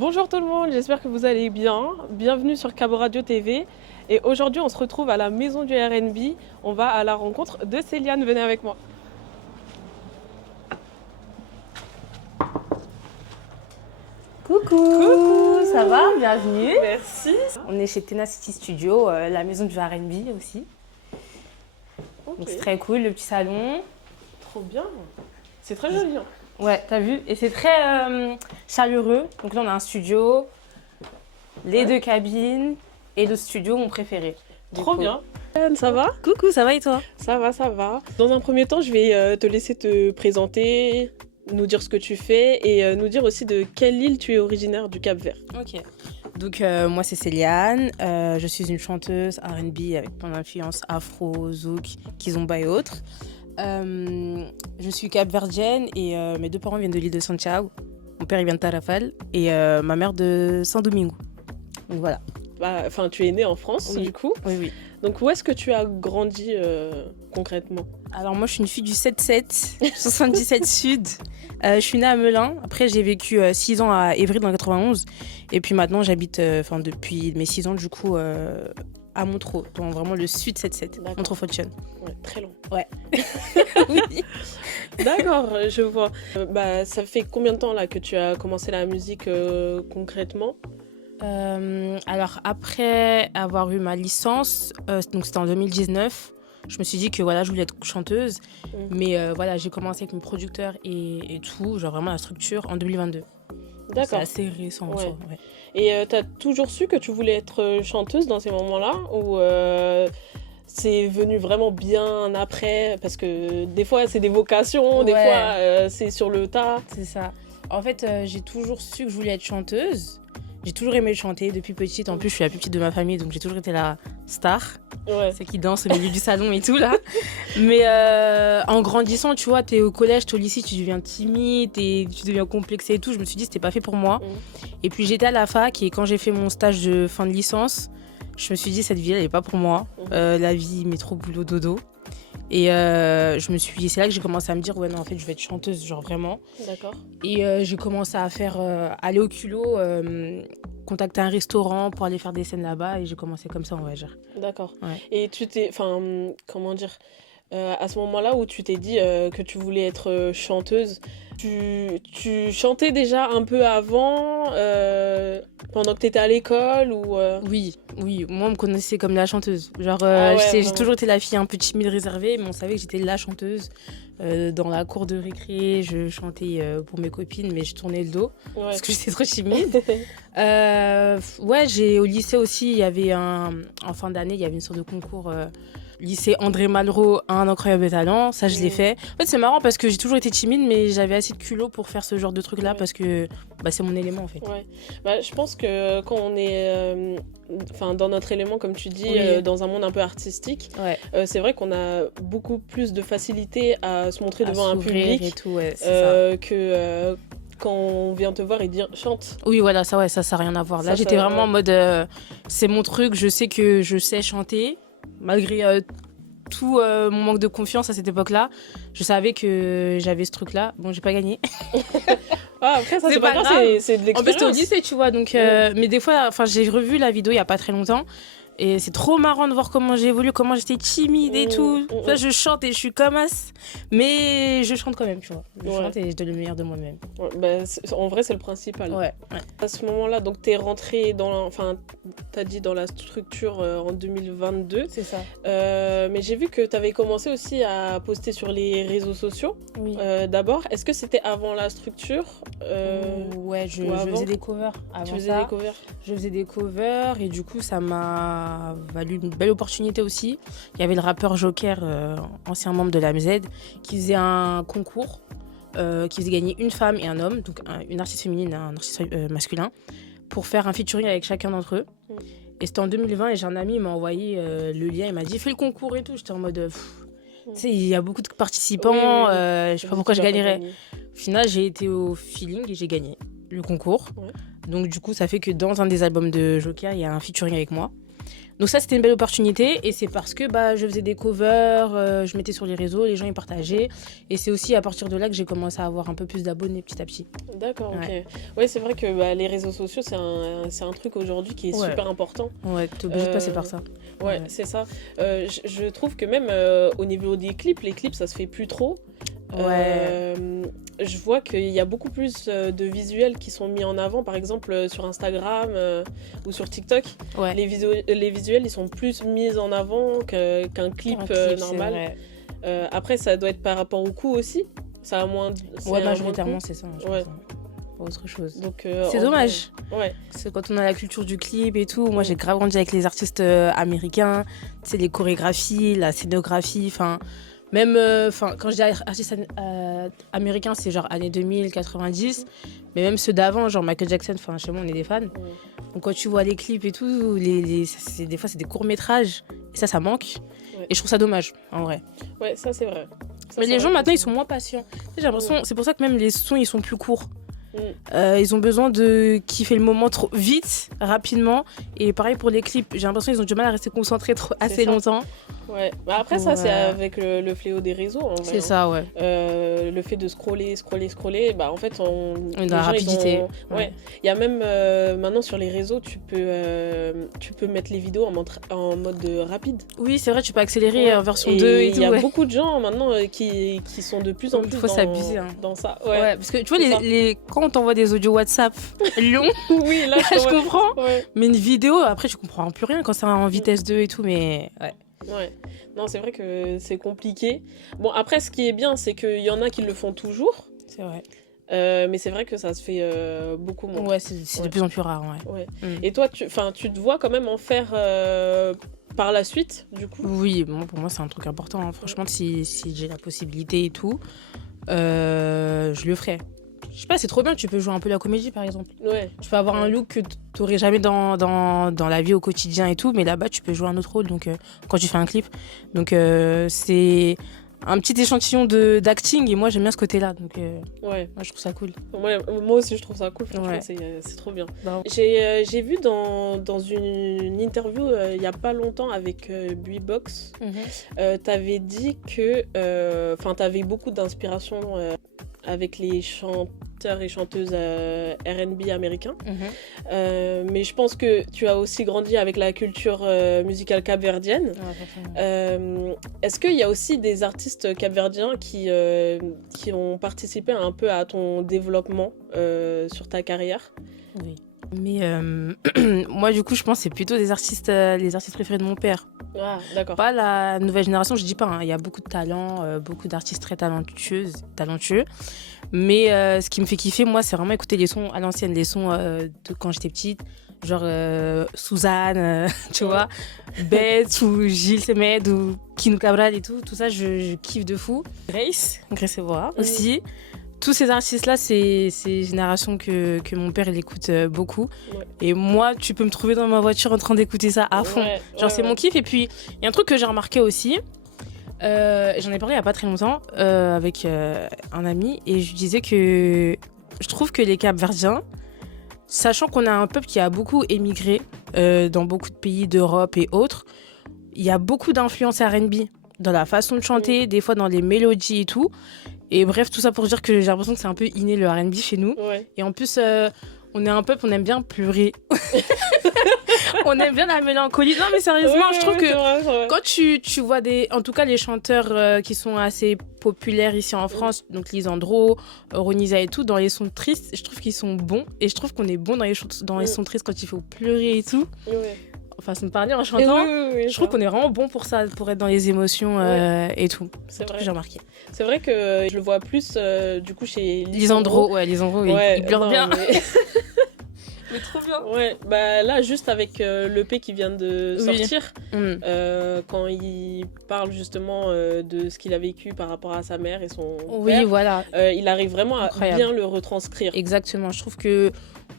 Bonjour tout le monde, j'espère que vous allez bien. Bienvenue sur Cabo Radio TV. Et aujourd'hui, on se retrouve à la maison du R&B. On va à la rencontre de Céliane. Venez avec moi. Coucou, ça va? Bienvenue. Merci. On est chez Tenacity Studio, la maison du R&B aussi. Ok, Donc c'est très cool, le petit salon. trop bien. C'est très joli. Hein. Ouais, t'as vu? Et c'est très chaleureux. Donc là, on a un studio, les deux cabines et le studio, mon préféré. Trop bien. Céliane, ça va? Coucou, ça va et toi? Ça va, ça va. Dans un premier temps, je vais te laisser te présenter, nous dire ce que tu fais et nous dire aussi de quelle île tu es originaire du Cap-Vert. Ok. Donc moi, c'est Céliane. Je suis une chanteuse R&B avec plein d'influences afro, zouk, kizomba et autres. Je suis capverdienne et mes deux parents viennent de l'île de Santiago. Mon père il vient de Tarrafal et ma mère de Saint-Domingo. Donc voilà. Enfin, tu es née en France, Oui. du coup. Oui, oui. Donc, où est-ce que tu as grandi concrètement? Alors moi je suis une fille du 7-7, 77 Sud. Je suis née à Melun. Après j'ai vécu 6 ans à Évry dans le 91. Et puis maintenant j'habite, depuis mes 6 ans du coup, à Montreux, dans vraiment le Sud 7-7, D'accord. Montreux-Fontaine. Ouais, très long. Ouais. Oui. D'accord, je vois. Ça fait combien de temps là que tu as commencé la musique concrètement? Alors après avoir eu ma licence, donc c'était en 2019, je me suis dit que voilà, je voulais être chanteuse. Mais voilà, j'ai commencé avec mon producteur et tout, genre vraiment la structure en 2022. C'est D'accord. assez récent en Ouais. soi. Ouais. Et t'as toujours su que tu voulais être chanteuse dans ces moments-là ou c'est venu vraiment bien après? Parce que des fois c'est des vocations, des Ouais. fois c'est sur le tas. C'est ça. En fait, j'ai toujours su que je voulais être chanteuse. J'ai toujours aimé chanter depuis petite. En plus, je suis la plus petite de ma famille, donc j'ai toujours été la star. Ouais. Celle qui danse au milieu du salon et tout, là. Mais en grandissant, tu vois, t'es au collège, t'es au lycée, tu deviens timide, tu deviens complexé et tout. Je me suis dit, c'était pas fait pour moi. Et puis, j'étais à la fac et quand j'ai fait mon stage de fin de licence, je me suis dit, cette vie, elle est pas pour moi. La vie, métro, boulot, dodo. Et c'est là que j'ai commencé à me dire, ouais, non, en fait, je vais être chanteuse, genre vraiment. D'accord. Et j'ai commencé à aller au culot, contacter un restaurant pour aller faire des scènes là-bas. Et j'ai commencé comme ça, on va dire. D'accord. Ouais. Et comment dire, à ce moment-là où tu t'es dit que tu voulais être chanteuse, tu chantais déjà un peu avant, pendant que tu étais à l'école ou Oui, moi on me connaissait comme la chanteuse. Genre, Ah ouais, j'ai vraiment. toujours été la fille un peu timide, réservée, mais on savait que j'étais la chanteuse. Dans la cour de récré, je chantais pour mes copines, mais je tournais le dos Ouais. parce que j'étais trop timide. Au lycée aussi, il y avait en fin d'année, il y avait une sorte de concours. Lycée André Malraux, un incroyable talent, ça je l'ai fait. En fait, c'est marrant parce que j'ai toujours été timide, mais j'avais assez de culot pour faire ce genre de truc-là parce que c'est mon élément en fait. Ouais. Je pense que quand on est dans notre élément, comme tu dis, Oui. dans un monde un peu artistique, Ouais. c'est vrai qu'on a beaucoup plus de facilité à se montrer devant un s'ouvrir public et tout, ouais, c'est ça. que quand on vient te voir et dire chante. Oui, voilà, ça n'a rien à voir. Là, Ça, j'étais ça, vraiment en mode, c'est mon truc, je sais que je sais chanter, malgré tout mon manque de confiance à cette époque-là. Je savais que j'avais ce truc-là. Bon, j'ai pas gagné. Après, ça, c'est pas grave, c'est de En plus, c'était au l'expérience. lycée, tu vois. Donc, mais des fois, j'ai revu la vidéo il y a pas très longtemps. Et c'est trop marrant de voir comment j'ai évolué, comment j'étais timide et tout. Là, je chante et je suis comme as. Mais je chante quand même, tu vois. Je chante et je donne le meilleur de moi-même. Ouais, en vrai, c'est le principal. Ouais. À ce moment-là, donc, t'es rentrée t'as dit dans la structure en 2022. C'est ça. Mais j'ai vu que t'avais commencé aussi à poster sur les réseaux sociaux. Oui. D'abord, est-ce que c'était avant la structure Ouais, je ou avant faisais des covers avant Tu faisais ça. des covers? Je faisais des covers et du coup, ça m'a valu une belle opportunité aussi. Il y avait le rappeur Joker, ancien membre de la MZ, qui faisait un concours qui faisait gagner une femme et un homme, donc une artiste féminine et un artiste masculin, pour faire un featuring avec chacun d'entre eux. Et c'était en 2020 et j'ai un ami, il m'a envoyé le lien, il m'a dit fais le concours et tout. J'étais en mode, tu sais, il y a beaucoup de participants, Oui. je sais pas pourquoi je Tu vas pas gagnerais. gagner. Au final, j'ai été au feeling et j'ai gagné le concours. Ouais. Donc du coup, ça fait que dans un des albums de Joker, il y a un featuring avec moi. Donc ça, c'était une belle opportunité. Et c'est parce que je faisais des covers, je mettais sur les réseaux, les gens ils partageaient. Et c'est aussi à partir de là que j'ai commencé à avoir un peu plus d'abonnés petit à petit. D'accord, Ouais. ok. Ouais, c'est vrai que les réseaux sociaux, c'est un truc aujourd'hui qui est Ouais. super important. Ouais, t'es obligé de passer par ça. Ouais, c'est ça. Je trouve que même au niveau des clips, les clips, ça se fait plus trop. Ouais. Je vois qu'il y a beaucoup plus de visuels qui sont mis en avant, par exemple sur Instagram ou sur TikTok. Ouais. Les visuels, ils sont plus mis en avant qu'un clip, c'est normal. vrai. Après, ça doit être par rapport au coût aussi. Ça a moins. Ouais, un majoritairement, moins de c'est ça. Je Ouais. pense, hein. Pas autre chose. coût. Donc, C'est en dommage. vrai, ouais. C'est quand on a la culture du clip et tout. Moi, j'ai grave grandi avec les artistes américains. Tu sais, les chorégraphies, la scénographie. Enfin, même quand je dis artistes américains, c'est genre années 2000, 90. Mais même ceux d'avant, genre Michael Jackson, enfin, chez moi, on est des fans. Donc, quand tu vois les clips et tout, des fois, c'est des courts-métrages. Et ça manque. Ouais. Et je trouve ça dommage, en vrai. Ouais, ça, c'est vrai. Ça, Mais c'est les vrai gens, que maintenant, ils c'est- sont moins patients. Tu sais, j'ai l'impression, c'est pour ça que même les sons, ils sont plus courts. Mm. Ils ont besoin de kiffer le moment trop vite, rapidement. Et pareil pour les clips, j'ai l'impression qu'ils ont du mal à rester concentrés assez ça. longtemps. Ouais. Bah, après, ça, c'est avec le fléau des réseaux, en vrai. C'est ça, ouais. Le fait de scroller, en fait, De les la gens, rapidité. Ouais. Il y a même maintenant sur les réseaux, tu peux mettre les vidéos en mode rapide. Oui, c'est vrai, tu peux accélérer Ouais. en version Et 2 et il tout. y a Ouais. beaucoup de gens maintenant qui sont de plus en Il plus faut s'abuser, hein. dans ça. Ouais, Ouais. parce que tu vois, c'est ça. quand on t'envoie des audios WhatsApp longs, Oui, là, je comprends. Ouais. Mais une vidéo, après, tu comprends plus rien quand c'est en vitesse 2 et tout. Mais ouais. Ouais. Non, c'est vrai que c'est compliqué. Bon, après, ce qui est bien, c'est qu'il y en a qui le font toujours. C'est vrai. Mais c'est vrai que ça se fait beaucoup moins. Ouais, c'est de plus en plus rare. Ouais. Ouais. Mm. Et toi, tu te vois quand même en faire par la suite, du coup? Oui, pour moi, c'est un truc important, hein. Franchement, si j'ai la possibilité et tout, je le ferai. Je sais pas, c'est trop bien, tu peux jouer un peu la comédie, par exemple. Ouais. Tu peux avoir un look que t'aurais jamais dans la vie au quotidien et tout, mais là-bas, tu peux jouer un autre rôle quand tu fais un clip. Donc, c'est un petit échantillon d'acting et moi, j'aime bien ce côté-là. Donc, Ouais. moi, je trouve ça cool. Ouais, moi aussi, je trouve ça cool. Franchement, Ouais. c'est trop bien. Bah, J'ai vu dans une interview il y a pas longtemps avec Buibox, t'avais dit que t'avais beaucoup d'inspiration avec les chanteurs et chanteuses R&B américains. Mais je pense que tu as aussi grandi avec la culture musicale capverdienne. Est-ce qu'il y a aussi des artistes capverdiens qui ont participé un peu à ton développement sur ta carrière? Oui. Mais moi, du coup, je pense que c'est plutôt les artistes préférés de mon père. Ah, d'accord. Pas la nouvelle génération, je dis pas, hein. Il y a beaucoup de talents, beaucoup d'artistes très talentueux. Mais ce qui me fait kiffer, moi, c'est vraiment écouter les sons à l'ancienne, les sons de quand j'étais petite, genre Suzanne, tu vois, Beth ou Gilles Semed ou Kinou Cabral et tout ça, je kiffe de fou. Grace Evora aussi. Tous ces artistes-là, c'est une génération que mon père il écoute beaucoup. Ouais. Et moi, tu peux me trouver dans ma voiture en train d'écouter ça à fond. Genre, c'est mon kiff. Et puis, il y a un truc que j'ai remarqué aussi. J'en ai parlé il n'y a pas très longtemps avec un ami. Et je lui disais que je trouve que les Capverdiens, sachant qu'on a un peuple qui a beaucoup émigré dans beaucoup de pays d'Europe et autres, il y a beaucoup d'influences R&B dans la façon de chanter, des fois dans les mélodies et tout. Et bref, tout ça pour dire que j'ai l'impression que c'est un peu inné le R&B chez nous. Ouais. Et en plus, on est un peuple, on aime bien pleurer. On aime bien la mélancolie. Non, mais sérieusement, je trouve que c'est vrai. quand tu vois en tout cas les chanteurs qui sont assez populaires ici en France, donc Lisandro, Ronisa et tout, dans les sons tristes, je trouve qu'ils sont bons. Et je trouve qu'on est bon dans les sons tristes quand il faut pleurer et tout. Ouais. Façon de parler en chantant. Oui, je trouve qu'on est vraiment bon pour ça, pour être dans les émotions et tout. C'est vrai. Que j'ai remarqué. C'est vrai que je le vois plus du coup chez Lisandro, il pleure bien. Mais trop bien. Ouais, bah là, juste avec l'EP qui vient de sortir, quand il parle justement de ce qu'il a vécu par rapport à sa mère et son père, voilà. Il arrive vraiment à bien le retranscrire. Exactement, je trouve que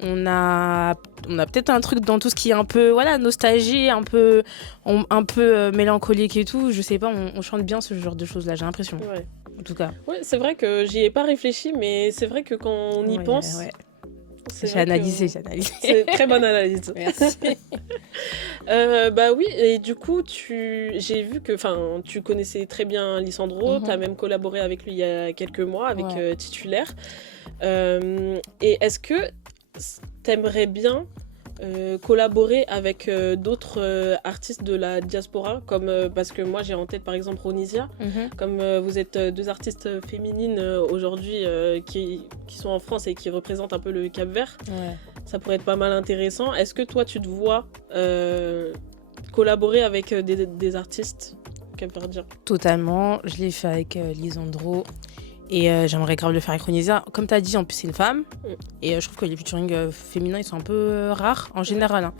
on a peut-être un truc dans tout ce qui est un peu nostalgie, un peu mélancolique et tout. Je sais pas, on chante bien ce genre de choses-là, j'ai l'impression. Ouais. En tout cas. Ouais, c'est vrai que j'y ai pas réfléchi, mais c'est vrai que quand on y pense... J'ai analysé. C'est très bonne analyse. Merci. Bah oui, et du coup, j'ai vu que tu connaissais très bien Lisandro, tu as même collaboré avec lui il y a quelques mois avec Ouais. Titulaire. Et est-ce que t'aimerais bien collaborer avec d'autres artistes de la diaspora, comme parce que moi j'ai en tête par exemple Ronisia, comme vous êtes deux artistes féminines aujourd'hui qui sont en France et qui représentent un peu le Cap-Vert, Ouais. ça pourrait être pas mal intéressant. Est-ce que toi tu te vois collaborer avec des artistes capverdiens? Totalement. Je l'ai fait avec Lisandro. Et j'aimerais grave le faire avec Ronisia. Comme tu as dit, en plus, c'est une femme. Et je trouve que les featuring féminins, ils sont un peu rares en général. Hein.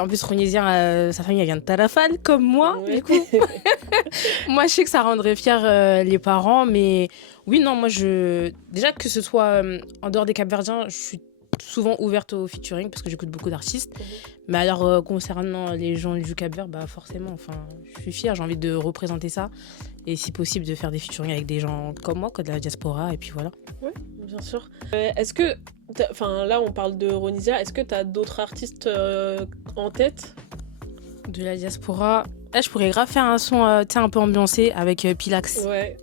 En plus, Ronisia, sa famille, elle vient de Tarafal, comme moi. Ouais. Du coup, moi, je sais que ça rendrait fier les parents. Mais oui, non, moi, déjà que ce soit en dehors des Cap-Verdiens, je suis souvent ouverte au featuring parce que j'écoute beaucoup d'artistes. Mais alors, concernant les gens du Cap-Vert, bah forcément, enfin, je suis fière, j'ai envie de représenter ça. Et si possible, de faire des featuring avec des gens comme moi, quoi, de la diaspora, et puis voilà. Oui, bien sûr. Est-ce que, là on parle de Ronisia, est-ce que tu as d'autres artistes en tête? De la diaspora, là, je pourrais grave faire un son tu sais, un peu ambiancé avec Pilax. Ouais.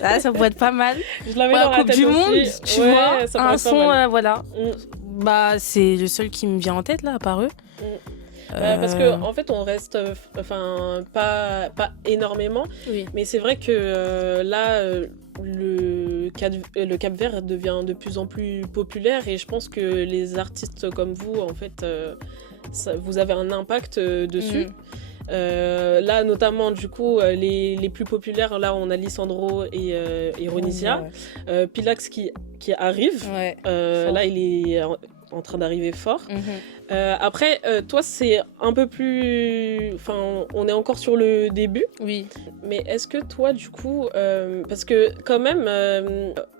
Là, ça pourrait être pas mal. Je l'avais Pour dans la la Coupe tête du aussi. Monde, tu Ouais, vois, ça pourrait un être pas son, mal. voilà. Bah, c'est le seul qui me vient en tête, là, par eux. Parce que en fait on reste pas énormément, Oui. mais c'est vrai que là le Cap-Vert devient de plus en plus populaire et je pense que les artistes comme vous en fait vous avez un impact dessus. Là notamment du coup les plus populaires, là on a Lisandro et Ronisia. Pilax qui arrive. Ouais. Là il est en train d'arriver fort. Après, toi, c'est un peu plus... Enfin, on est encore sur le début. Oui. Mais est-ce que toi, du coup... parce que quand même,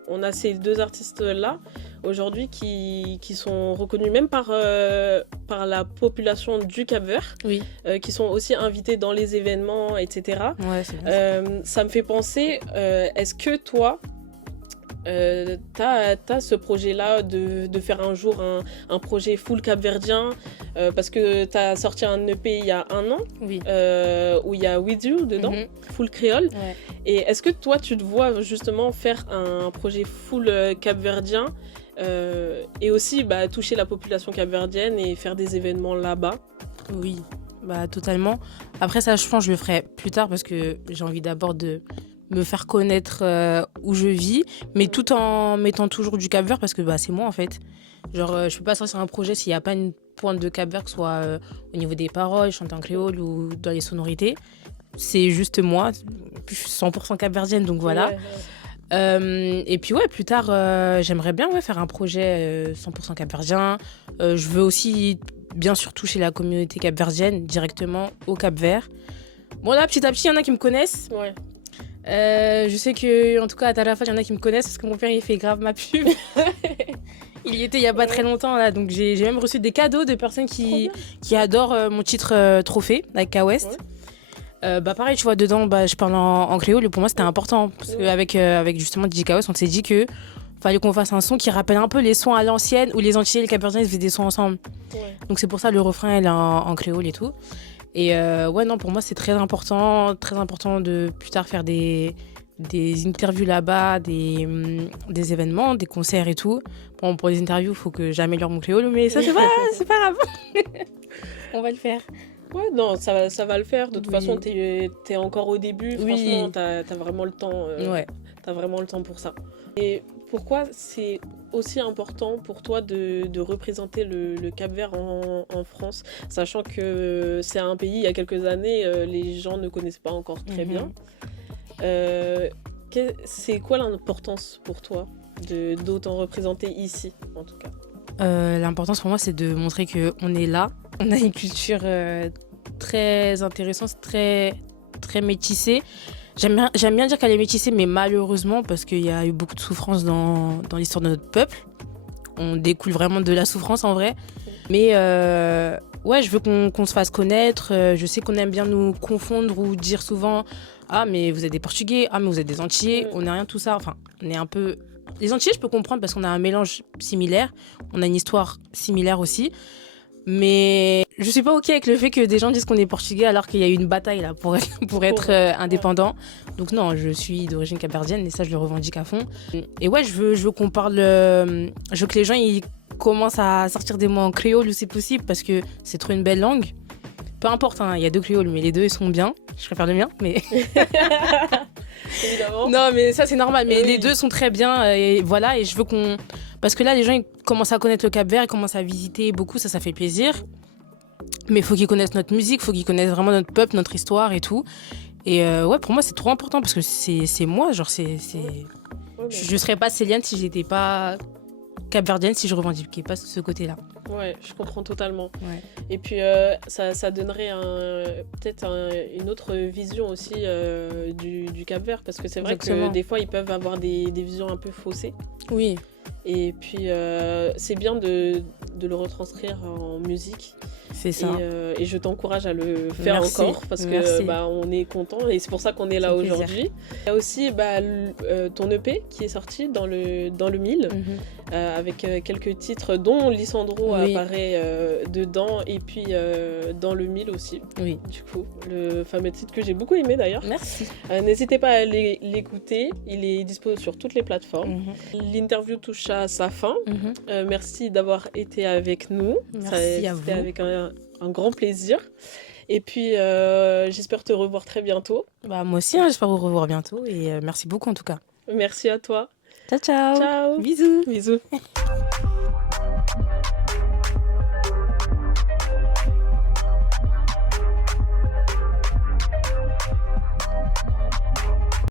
on a ces deux artistes-là, aujourd'hui, qui sont reconnus même par la population du Cap-Vert, Oui. qui sont aussi invités dans les événements, etc. Ouais, c'est vrai. Ça me fait penser, est-ce que toi... t'as ce projet-là de faire un jour un projet full capverdien parce que t'as sorti un EP il y a 1 an Oui. où il y a With You dedans, full créole. Ouais. Et est-ce que toi tu te vois justement faire un projet full capverdien et aussi toucher la population capverdienne et faire des événements là-bas? Oui, bah totalement. Après ça, je pense que je le ferai plus tard parce que j'ai envie d'abord de me faire connaître où je vis, mais tout en mettant toujours du Cap-Vert parce que c'est moi en fait. Genre, je peux pas sortir un projet s'il n'y a pas une pointe de Cap-Vert, que ce soit au niveau des paroles, chanter en créole ou dans les sonorités. C'est juste moi. Je suis 100% capverdienne, donc voilà. Ouais. Et puis plus tard, j'aimerais bien faire un projet 100% capverdien. Je veux aussi, bien sûr, toucher la communauté capverdienne directement au Cap-Vert. Bon là, petit à petit, il y en a qui me connaissent. Ouais. Je sais que, en tout cas, à Tarafal, il y en a qui me connaissent parce que mon père, il fait grave ma pub. Il y était il y a pas très longtemps, là. Donc, j'ai même reçu des cadeaux de personnes qui adorent mon titre trophée avec K-West. Ouais. Pareil, tu vois, dedans, je parle en créole et pour moi, c'était important. Parce qu'avec avec justement DJ K-West, on s'est dit que fallait qu'on fasse un son qui rappelle un peu les sons à l'ancienne où les Antillais et les Capverdiens, ils faisaient des sons ensemble. Ouais. Donc, c'est pour ça le refrain, il est en créole et tout. Et non, pour moi, c'est très important de plus tard faire des interviews là-bas, des événements, des concerts et tout. Bon, pour les interviews, il faut que j'améliore mon créole, mais ça, c'est pas grave. On va le faire. Ouais, non, ça va le faire. De toute façon, t'es encore au début. Franchement, t'as vraiment le temps. T'as vraiment le temps pour ça. Et pourquoi c'est aussi important pour toi de représenter le Cap-Vert en France, sachant que c'est un pays, il y a quelques années, les gens ne connaissent pas encore très bien. C'est quoi l'importance pour toi d'autant représenter ici, en tout cas? L'importance pour moi, c'est de montrer qu'on est là. On a une culture très intéressante, très, très métissée. J'aime bien dire qu'elle est métissée, mais malheureusement, parce qu'il y a eu beaucoup de souffrance dans l'histoire de notre peuple. On découle vraiment de la souffrance en vrai. Mais je veux qu'on se fasse connaître. Je sais qu'on aime bien nous confondre ou dire souvent « Ah, mais vous êtes des Portugais. Ah, mais vous êtes des Antillais. » On n'est rien de tout ça. Enfin, on est un peu... Les Antillais, je peux comprendre parce qu'on a un mélange similaire. On a une histoire similaire aussi. Mais je suis pas OK avec le fait que des gens disent qu'on est portugais alors qu'il y a eu une bataille là pour être indépendant. Donc non, je suis d'origine capverdienne et ça, je le revendique à fond. Et ouais, je veux qu'on parle... je veux que les gens ils commencent à sortir des mots en créole où c'est possible parce que c'est trop une belle langue. Peu importe, hein, il y a deux créoles, mais les deux, ils sont bien. Je préfère le mien, mais... Évidemment. Non, mais ça, c'est normal. Mais Oui. les deux sont très bien. Et voilà, et je veux qu'on... Parce que là, les gens, ils commencent à connaître le Cap-Vert, ils commencent à visiter beaucoup, ça fait plaisir. Mais il faut qu'ils connaissent notre musique, il faut qu'ils connaissent vraiment notre peuple, notre histoire et tout. Et ouais, pour moi, c'est trop important parce que c'est moi, genre, c'est... Ouais, mais- Je serais pas Céliane si j'étais pas capverdienne, si je revendiquais pas ce côté-là. Ouais, je comprends totalement. Ouais. Et puis, ça donnerait peut-être une autre vision aussi du Cap-Vert, parce que c'est vrai Exactement. que des fois, ils peuvent avoir des visions un peu faussées. Oui, Et puis, c'est bien de le retranscrire en musique. c'est ça. Et je t'encourage à le faire Merci. encore, parce Merci. que on est content et c'est pour ça qu'on est là Ça fait plaisir. aujourd'hui. Il y a aussi ton EP qui est sorti dans le 1000. Mhm. Avec quelques titres dont Lissandro Oui. apparaît dedans et puis dans le 1000 aussi, Oui. du coup, le fameux titre que j'ai beaucoup aimé d'ailleurs. Merci. N'hésitez pas à l'écouter, il est dispo sur toutes les plateformes. Mhm. L'interview touche à sa fin. Mhm. Merci d'avoir été avec nous. Merci à C'était vous. avec un grand plaisir. Et puis j'espère te revoir très bientôt. Bah, moi aussi, hein, j'espère vous revoir bientôt et merci beaucoup en tout cas. Merci à toi. Ciao, ciao. Ciao. Bisous. Bisous.